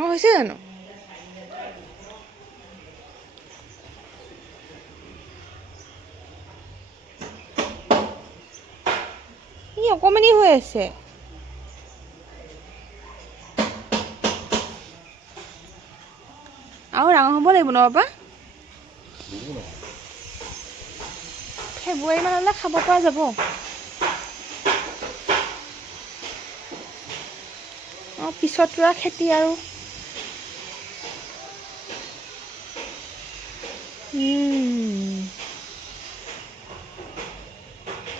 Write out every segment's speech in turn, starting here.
ডাঙৰ হৈছে জানো ই অকমানি হৈ আছে আৰু ডাঙৰ হ'ব লাগিব ন বাবা ফেব্ৰুৱাৰী মানলৈ খাব পৰা যাব পিছত ৰোৱা খেতি আৰু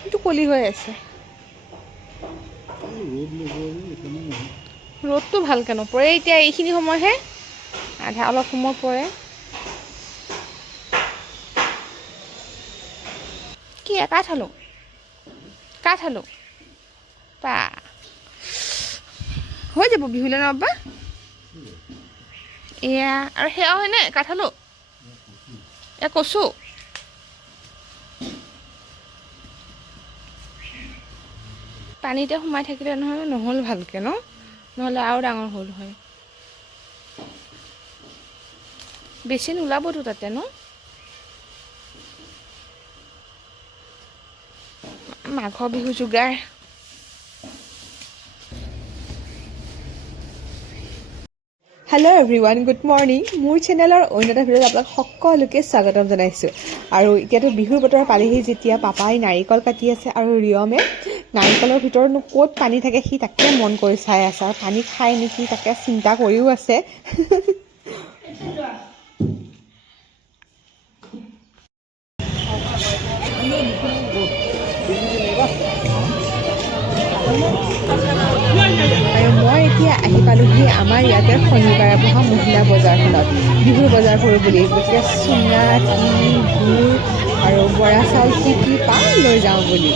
এইটো কলি হৈ আছে ৰ'দটো ভালকৈ নপৰে এতিয়া এইখিনি সময়হে আধা অলপ সময় পৰে কি কাঠ আলু পা হৈ যাব বিহুলৈ ন বাবা এয়া আৰু সেয়াও হয়নে কাঠ আলু এয়া কচু পানীতে সোমাই থাকিলে নহ'ল ভালকৈ ন নহ'লে আৰু ডাঙৰ হ'ল হয় বেছি নোলাবতো তাতে ন মাঘৰ বিহু যোগাৰ হেল্ল' এভৰিৱান গুড মৰ্ণিং মোৰ চেনেলৰ অন্য এটা ভিডিঅ'ত আপোনাক সকলোকে স্বাগতম জনাইছোঁ আৰু এতিয়াতো বিহুৰ বতৰ পালেহি যেতিয়া পাপাই নাৰিকল কাটি আছে আৰু ৰিয়মে নাৰিকলৰ ভিতৰতনো ক'ত পানী থাকে সি তাকে মন কৰি চাই আছে আৰু পানী খাই নেকি তাকে চিন্তা কৰিও আছে আৰু মই এতিয়া আহি পালোহি আমাৰ ইয়াতে শনিবাৰে বহা মহিলা বজাৰখনত বিহুৰ বজাৰ কৰোঁ বুলি গতিকে চুঙা তিল গুড় আৰু বৰা চাউল কি পাওঁ লৈ যাওঁ বুলি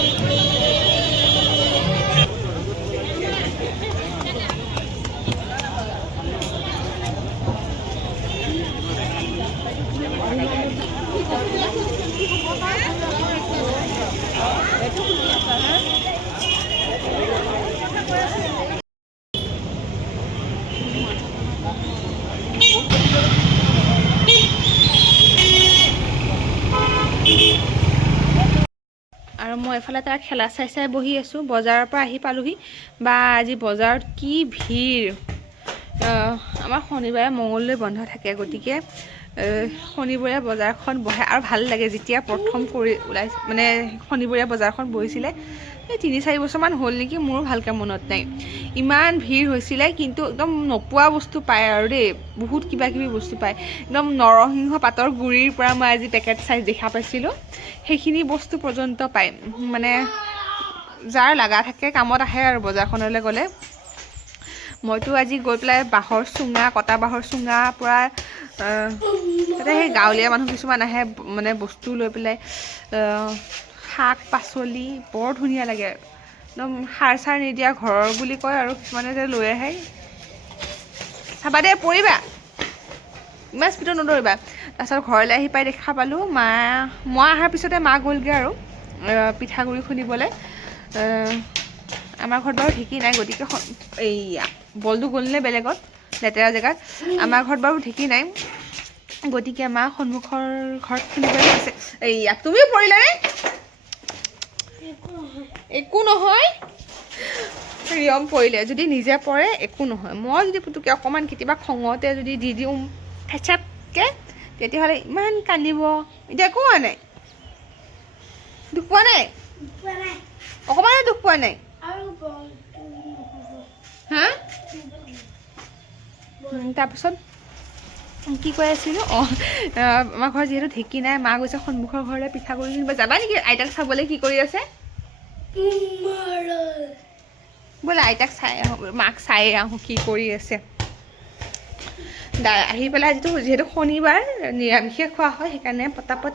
আৰু মই এফালে তাৰ খেলা চাই বহি আছোঁ বজাৰৰ পৰা আহি পালোহি বা আজি বজাৰত কি ভিৰ আমাৰ শনিবাৰে মঙললৈ বন্ধ থাকে গতিকে শনিবৰীয়া বজাৰখন বহে আৰু ভাল লাগে যেতিয়া প্ৰথম কৰি ওলাইছে মানে শনিবৰীয়া বজাৰখন বহিছিলে এই 3-4 বছৰমান হ'ল নেকি মোৰো ভালকৈ মনত নাই ইমান ভিৰ হৈছিলে কিন্তু একদম নোপোৱা বস্তু পায় আৰু দেই বহুত কিবাকিবি বস্তু পায় একদম নৰসিংহ পাতৰ গুড়িৰ পৰা মই আজি পেকেট চাইজ দেখা পাইছিলোঁ সেইখিনি বস্তু পৰ্যন্ত পায় মানে যাৰ লগা থাকে কামত আহে আৰু বজাৰখনলৈ গ'লে মইতো আজি গৈ পেলাই বাঁহৰ চুঙা কটা বাঁহৰ চুঙা পৰা তাতে সেই গাঁৱলীয়া মানুহ কিছুমান আহে মানে বস্তু লৈ পেলাই শাক পাচলি বৰ ধুনীয়া লাগে একদম সাৰ চাৰ নিদিয়া ঘৰৰ বুলি কয় আৰু কিছুমানে যে লৈ আহে চাবা দেই পৰিবা ইমান স্পীডত নদৌৰিবা তাৰপিছত ঘৰলৈ আহি পাই দেখা পালোঁ মই অহাৰ পিছতে মা গ'লগৈ আৰু পিঠাগুড়ি খুন্দিবলৈ আমাৰ ঘৰত বাৰু ঢেঁকী নাই গতিকে এইয়া বলটো গ'লনে বেলেগত লেতেৰা জেগাত আমাৰ ঘৰত বাৰু ঢেঁকী নাই গতিকে মা সন্মুখৰ ঘৰত খুন্দিবলৈ আছে এইয়া তুমিও পৰিলা নে একো নহয় ৰিয়ম পৰিলে যদি নিজে পৰে একো নহয় মই যদি পুতুকে অকণমান কেতিয়াবা খঙতে যদি দি দিওঁ খেচাপকৈ তেতিয়াহ'লে ইমান কান্দিব এতিয়া একো হোৱা নাই দুখ পোৱা নাই অকণমানে দুখ পোৱা নাই হা তাৰপিছত কি কৈ আছিলোঁ আমাৰ ঘৰত যিহেতু ঢেঁকী নাই মা গৈছে সন্মুখৰ ঘৰলৈ পিঠাগুড়ি খুন্দিব যাবা নেকি আইতাক চাবলৈ কি কৰি আছে বোলে আইতাক চাই আহোঁ মাক চাই আহোঁ কি কৰি আছে আহি পেলাই যিহেতু শনিবাৰ নিৰামিষে খোৱা হয় সেইকাৰণে পটাপট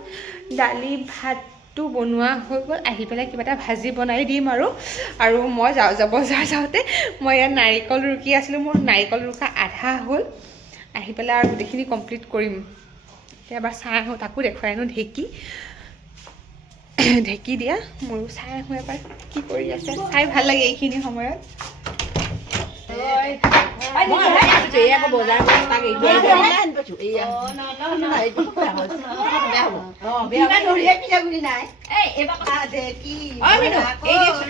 দালি ভাতটো বনোৱা হৈ গ'ল আহি পেলাই কিবা এটা ভাজি বনাই দিম আৰু মই বজাৰ যাওঁতে মই ইয়াত নাৰিকল ৰুকি আছিলোঁ মোৰ নাৰিকল ৰুকা আধা হ'ল আহি পেলাই আৰু গোটেইখিনি কমপ্লিট কৰিম এতিয়া এবাৰ চাই আহোঁ তাকো দেখুৱাই আনো ঢেঁকী দিয়া মোৰো চাই আহোঁ এবাৰ কি কৰি আছে চাই ভাল লাগে এইখিনি সময়ত এই আকৌ বজাৰ কৰি তাক এই এইয়া এইটো বেয়া হ'ব অঁ বেয়া ধৰিয়ে পিঠাগুৰি নাই এই এইবাৰ দে কি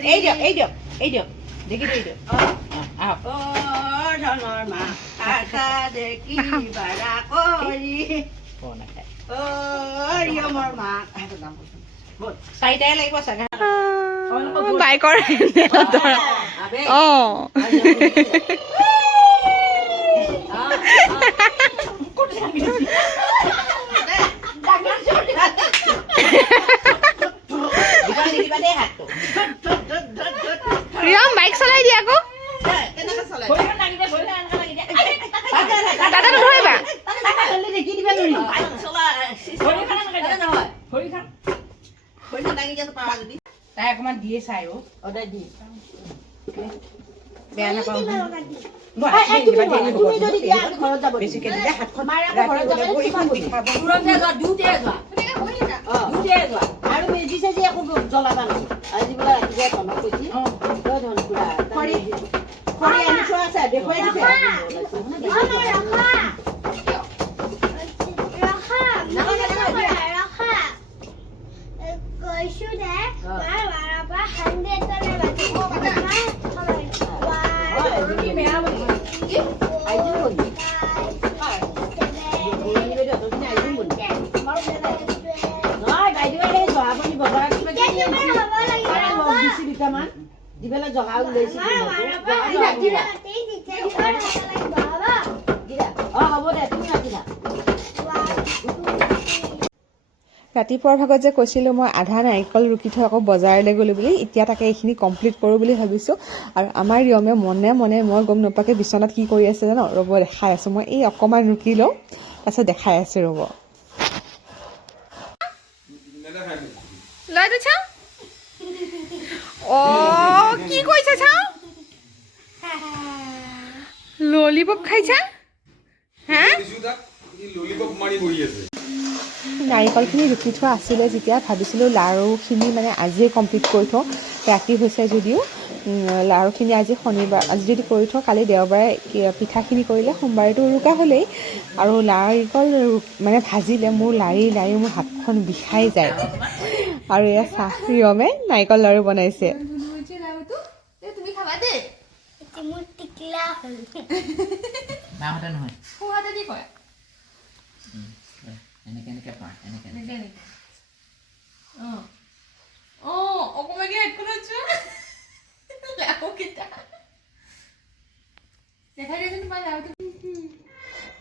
এই দিয়ক দেখি দিয়ক আহক ধনৰ মা আশা দেখি বাৰা কৰি ৰিয়মৰ মা চাৰিটাই লাগিব চাগে বাইকৰ অঁ ৰিয়ম বাইক চলাই দিয়া আকৌ দাদাটো ধৰিবা তাই অকণমান দিয়ে চাই অৰ্ডাৰ দি বেয়া নাপাওঁ বেছিকে দিলে হাতখন আৰু মেজি চেজি একো জ্বলাবা নাই আজি বোলে ৰাতিপুৱা ধনক কৈছি ধন পুৰা খৰি আনি থোৱা আছে দেখুৱাই দিছে দিবেলা জহা ওলাইছে হ'ব দে তুমি ৰাখিবা ৰাতিপুৱাৰ ভাগত যে কৈছিলোঁ মই আধা নাৰিকল ৰুকি থৈ আকৌ বজাৰলৈ গ'লোঁ বুলি এতিয়া তাকে এইখিনি কমপ্লিট কৰোঁ বুলি ভাবিছোঁ আৰু আমাৰ ৰিয়মে মনে মনে মই গম নোপোৱাকৈ বিচনাত কি কৰি আছে জানো ৰ'ব দেখাই আছোঁ মই এই অকণমান ৰুকি লওঁ তাৰপিছত দেখাই আছোঁ ৰ'ব ল'ৰাটো চাওঁ অঁ কি কৈছা চাওঁ ললিপপ খাইছা হা নাৰিকলখিনি ৰুকি থোৱা আছিলে যেতিয়া ভাবিছিলোঁ লাৰুখিনি মানে আজিয়ে কমপ্লিট কৰি থওঁ ৰাতি হৈছে যদিও লাৰুখিনি আজি শনিবাৰ আজি যদি কৰি থওঁ কালি দেওবাৰে পিঠাখিনি কৰিলে সোমবাৰেতো উৰুকা হ'লেই আৰু নাৰিকল মানে ভাজিলে মোৰ লাৰি মোৰ হাতখন বিষাই যায় আৰু এয়া চাহ ৰিয়মে নাৰিকল লাৰু বনাইছে তুমি খাবা দেই মোৰ টিকলা হ'ল মাহঁতে নহয় সোহাতে দি কয় এনেকে পা এনেকে অঁ অকণমানি হেডফোনত চোৱা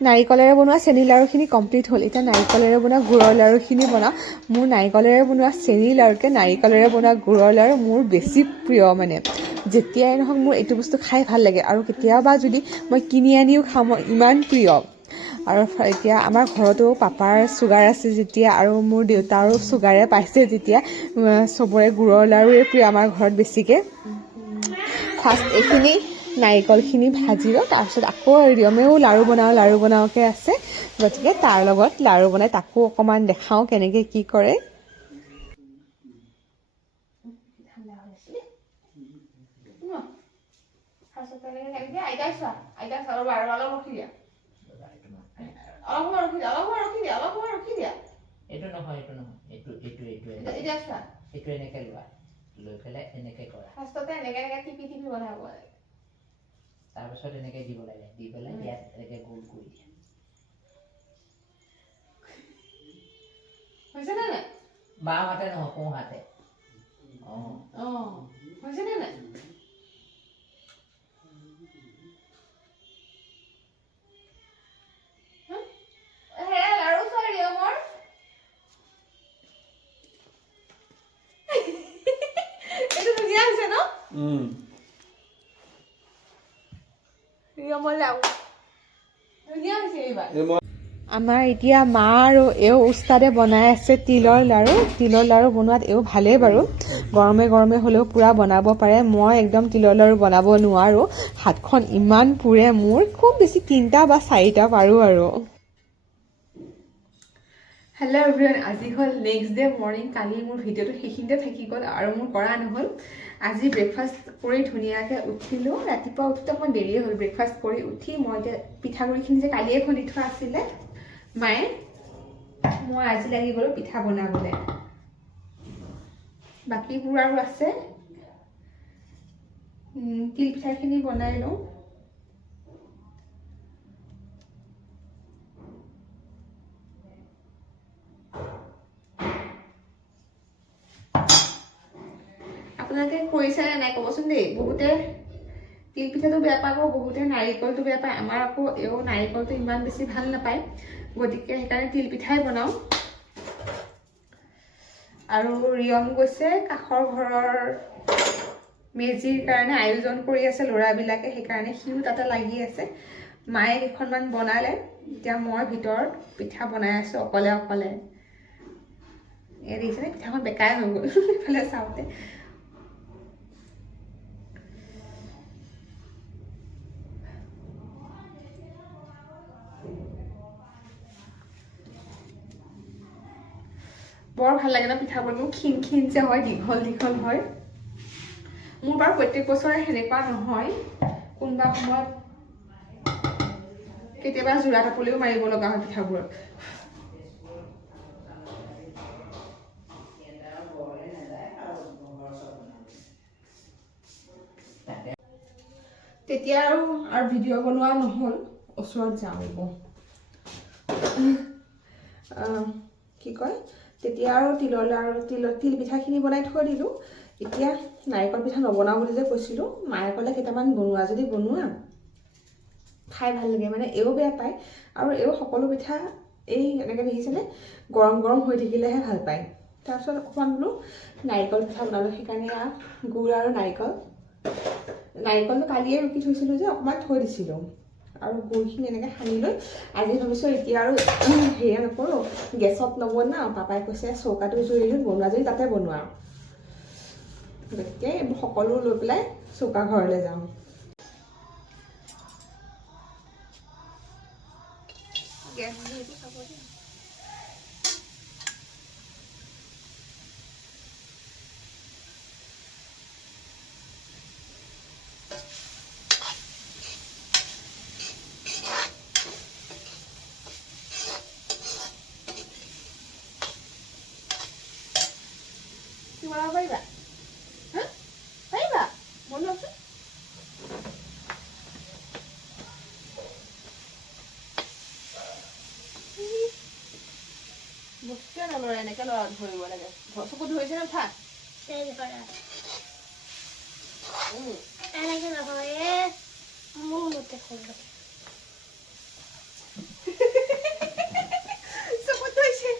নাৰিকলেৰে বনোৱা চেনি লাৰুখিনি কমপ্লিট হ'ল এতিয়া নাৰিকলেৰে বনোৱা গুড়ৰ লাৰুখিনি বনাওঁ মোৰ নাৰিকলেৰে বনোৱা চেনি লাৰুতকৈ নাৰিকলেৰে বনোৱা গুড়ৰ লাৰু মোৰ বেছি প্ৰিয় মানে যেতিয়াই নহওক মোৰ এইটো বস্তু খাই ভাল লাগে আৰু কেতিয়াবা যদি মই কিনি আনিও খাওঁ মই ইমান প্ৰিয় আৰু এতিয়া আমাৰ ঘৰতো পাপাৰ চুগাৰ আছে যেতিয়া আৰু মোৰ দেউতাৰো চুগাৰে পাইছে যেতিয়া চবৰে গুড়ৰ লাৰুৱে প্ৰিয় আমাৰ ঘৰত বেছিকৈ ফাৰ্ষ্ট এইখিনি নাৰিকলখিনি ভাজি লওঁ তাৰপিছত আকৌ ৰিয়মেও লাৰু বনাওঁকৈ আছে গতিকে তাৰ লগত লাৰু বনাই তাকো অকণমান দেখাওঁ কেনেকৈ কি কৰে এইটো নহয় এইটো এনেকে লোৱা লৈ পেলাই এনেকে কৰা ফাৰ্ষ্টতে এনেকে টিপি বনাব লাগে তাৰপিছত এনেকে দিব লাগে দি পেলাই ইয়াত এনেকে গোল কৰি দিয়া হৈছে নে নাই বাওঁ হাতে নহয় সোঁ হাতে হৈছে নে নাই আমাৰ এতিয়া মা আৰু এও উস্তাদে বনাই আছে তিলৰ লাৰু বনোৱাত এও ভালেই বাৰু গৰমে হ'লেও পূৰা বনাব পাৰে মই একদম তিলৰ লাৰু বনাব নোৱাৰোঁ হাতখন ইমান পুৰে মোৰ খুব বেছি 3টা বা 4টা পাৰোঁ আৰু হেল্ল' এভৰিৱান আজি হ'ল নেক্সট ডে মৰ্ণিং কালি মোৰ ভিডিঅ'টো সেইখিনিতে থাকি গ'ল আৰু মোৰ কৰা নহ'ল আজি ব্ৰেকফাষ্ট কৰি ধুনীয়াকৈ উঠিলোঁ। ৰাতিপুৱা উঠোতে মই দেৰিয়ে হ'ল। ব্ৰেকফাষ্ট কৰি উঠি মই এতিয়া পিঠাগুড়িখিনি যে কালিয়ে খুন্দি থোৱা আছিলে মায়ে, মই আজি লাগি গ'লোঁ পিঠা বনাবলৈ। বাকীবোৰ আৰু আছে, তিল পিঠাখিনি বনাই লওঁ। আপোনালোকে কৰিছেনে নাই ক'বচোন দেই। বহুতে তিল পিঠাটো বেয়া পাব, বহুতে নাৰিকলটো বেয়া পায়। আমাৰ আকৌ নাৰিকলটো ইমান বেছি ভাল নাপায়, গতিকে সেইকাৰণে তিল পিঠাই বনাওঁ। আৰু ৰিয়ম গৈছে কাষৰ ঘৰৰ মেজিৰ কাৰণে আয়োজন কৰি আছে ল'ৰাবিলাকে, সেইকাৰণে সিও তাতে লাগি আছে। মায়ে কেইখনমান বনালে, এতিয়া মই ভিতৰত পিঠা বনাই আছোঁ অকলে অকলে। এয়া দেখিছেনে পিঠাখন বেকাই হৈ গ'ল এইফালে চাওঁতে। বৰ ভাল লাগে ন পিঠাবোৰ, ক্ষীণ ক্ষীণ যে হয়, দীঘল দীঘল হয়। মোৰ বাৰু প্ৰত্যেক বছৰে সেনেকুৱা নহয়, কোনোবা সময়ত কেতিয়াবা যোৰা কাপোৰেও মাৰিব লগা হয় পিঠাবোৰত। তেতিয়া আৰু ভিডিঅ' বনোৱা নহ'ল। ওচৰত যাওঁ কি কয়, তেতিয়া আৰু তিল পিঠাখিনি বনাই থৈ দিলোঁ। এতিয়া নাৰিকল পিঠা নবনাওঁ বুলি যে কৈছিলোঁ, মায়ে ক'লে কেইটামান বনোৱা যদি বনোৱা, খাই ভাল লাগে। মানে এও বেয়া পায়, আৰু এও সকলো পিঠা এনেকৈ দেখিছেনে গৰম গৰম হৈ থাকিলেহে ভাল পায়। তাৰপিছত অকণমান বোলো নাৰিকল পিঠা বনালোঁ। সেইকাৰণে গুড় আৰু নাৰিকলটো কালিয়ে ৰুকি থৈছিলোঁ যে অকণমান থৈ দিছিলোঁ, আৰু গুড়খিনি এনেকৈ সানি লৈ আজি ভাবিছোঁ এতিয়া আৰু হেৰি নকৰোঁ, গেছত নবনাওঁ। পাপাই কৈছে চৌকাটো জুইলো, বনোৱা যদি তাতে বনোৱা। গতিকে সকলো লৈ পেলাই চৌকা ঘৰলৈ যাওঁ। বনাব পাৰিবা? হা পাৰিবা? বনোৱাচোন। বস্তুৱে নলৰে, এনেকৈ ধৰিব লাগে। চকুত ধৰিছে নে উঠা? এনেকে নহয়, মোৰ মতে কৰিব। চকুত ধৰিছে।